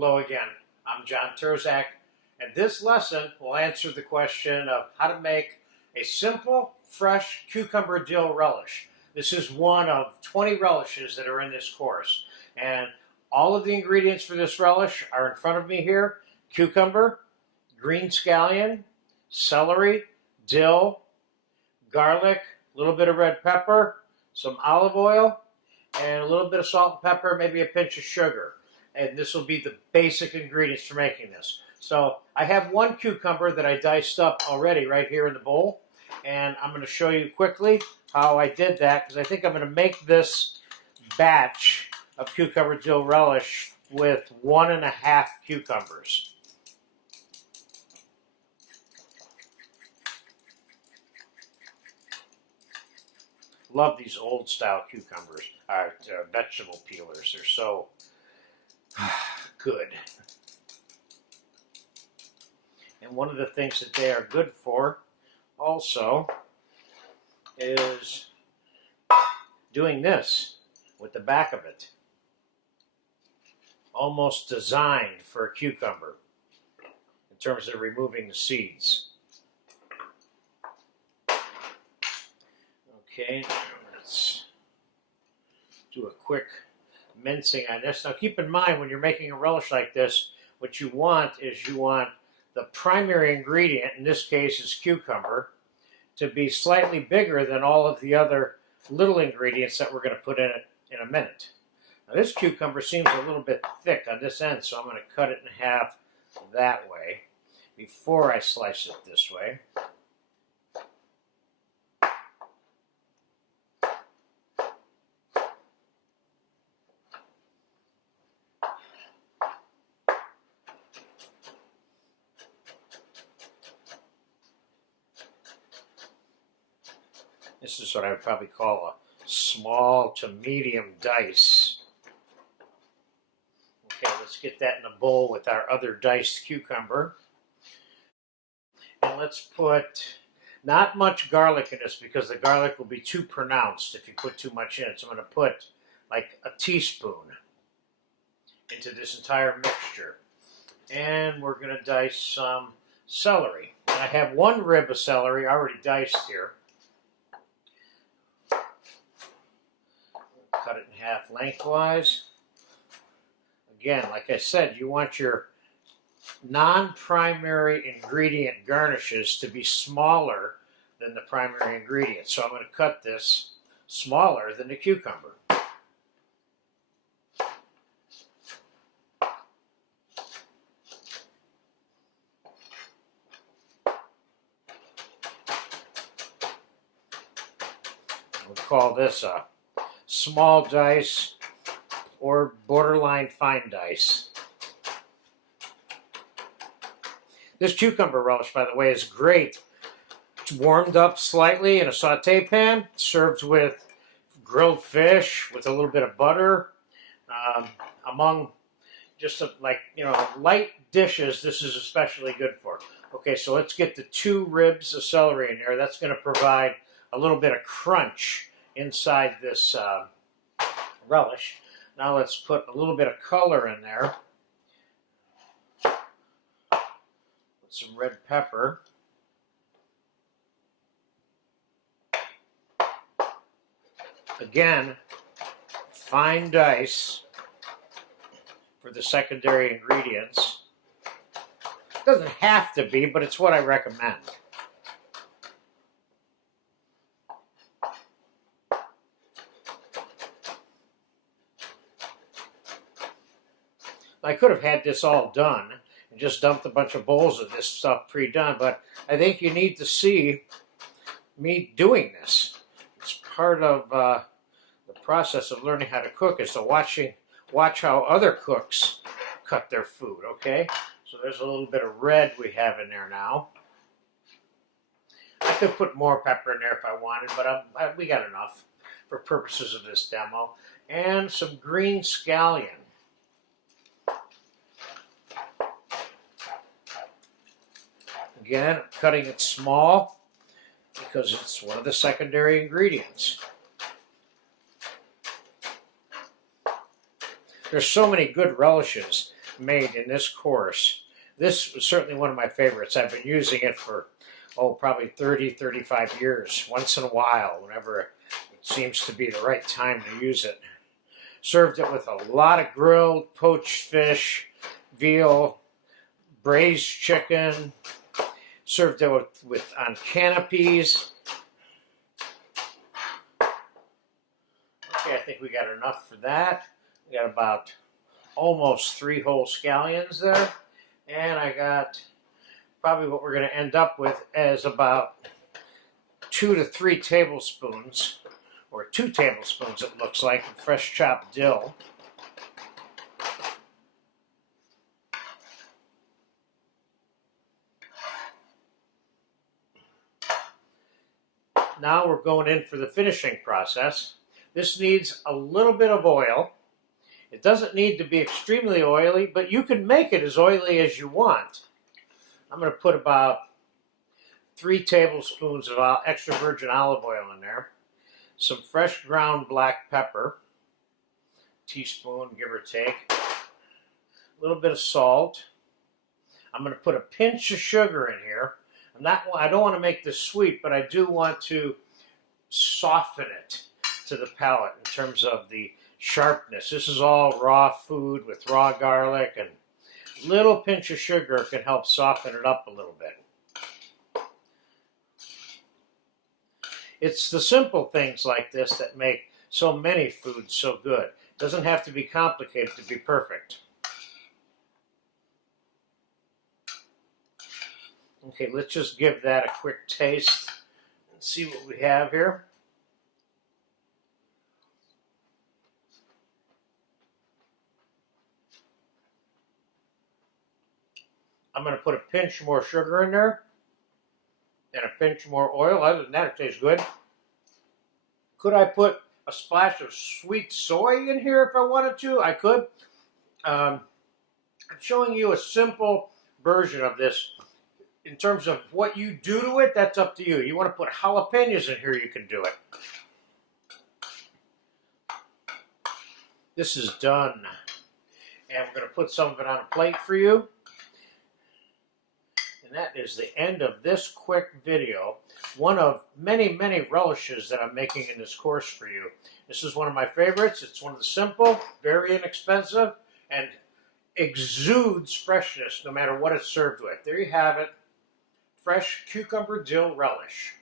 Hello again, I'm John Terzak, and this lesson will answer the question of how to make a simple, fresh cucumber dill relish. This is one of 20 relishes that are in this course, and all of the ingredients for this relish are in front of me here. Cucumber, green scallion, celery, dill, garlic, a little bit of red pepper, some olive oil, and a little bit of salt and pepper, maybe a pinch of sugar. And this will be the basic ingredients for making this. So I have one cucumber that I diced up already right here in the bowl, and I'm going to show you quickly how I did that, because I think I'm going to make this batch of cucumber dill relish with 1.5 cucumbers. Love these old style cucumbers, vegetable peelers. They're so good. And one of the things that they are good for also is doing this with the back of it. Almost designed for a cucumber in terms of removing the seeds. Okay, let's do a quick mincing on this. Now keep in mind, when you're making a relish like this, what you want is the primary ingredient, in this case is cucumber, to be slightly bigger than all of the other little ingredients that we're going to put in it in a minute. Now this cucumber seems a little bit thick on this end, so I'm going to cut it in half that way before I slice it this way. This is what I would probably call a small to medium dice. Okay, let's get that in a bowl with our other diced cucumber. And let's put not much garlic in this, because the garlic will be too pronounced if you put too much in. So I'm going to put like a teaspoon into this entire mixture. And we're going to dice some celery. And I have one rib of celery already diced here. Cut it in half lengthwise. Again, like I said, you want your non-primary ingredient garnishes to be smaller than the primary ingredient. So I'm going to cut this smaller than the cucumber. We'll call this a small dice or borderline fine dice. This cucumber relish, by the way, is great. It's warmed up slightly in a saute pan, served with grilled fish with a little bit of butter. Among just light dishes, this is especially good for. Okay, so let's get the 2 ribs of celery in there. That's going to provide a little bit of crunch inside this relish. Now let's put a little bit of color in there. Put some red pepper. Again, fine dice for the secondary ingredients. Doesn't have to be, but it's what I recommend. I could have had this all done and just dumped a bunch of bowls of this stuff pre-done, but I think you need to see me doing this. It's part of the process of learning how to cook, is to watch how other cooks cut their food, okay? So there's a little bit of red we have in there now. I could put more pepper in there if I wanted, but we got enough for purposes of this demo. And some green scallion. Again, cutting it small because it's one of the secondary ingredients. There's so many good relishes made in this course. This was certainly one of my favorites. I've been using it for, probably 30, 35 years. Once in a while, whenever it seems to be the right time to use it. Served it with a lot of grilled, poached fish, veal, braised chicken. Served it on canapes. Okay, I think we got enough for that. We got about almost 3 whole scallions there. And I got probably what we're going to end up with is about 2 to 3 tablespoons, or 2 tablespoons it looks like, of fresh chopped dill. Now we're going in for the finishing process. This needs a little bit of oil. It doesn't need to be extremely oily, but you can make it as oily as you want. I'm going to put about 3 tablespoons of extra virgin olive oil in there. Some fresh ground black pepper, teaspoon give or take. A little bit of salt. I'm going to put a pinch of sugar in here. I don't want to make this sweet, but I do want to soften it to the palate in terms of the sharpness. This is all raw food with raw garlic, and a little pinch of sugar can help soften it up a little bit. It's the simple things like this that make so many foods so good. It doesn't have to be complicated to be perfect. Okay, let's just give that a quick taste and see what we have here. I'm going to put a pinch more sugar in there and a pinch more oil. Other than that, it tastes good. Could I put a splash of sweet soy in here if I wanted to? I could. I'm showing you a simple version of this. In terms of what you do to it, that's up to you. You want to put jalapenos in here, you can do it. This is done. And we're going to put some of it on a plate for you. And that is the end of this quick video. One of many, many relishes that I'm making in this course for you. This is one of my favorites. It's one of the simple, very inexpensive, and exudes freshness no matter what it's served with. There you have it. Fresh cucumber dill relish.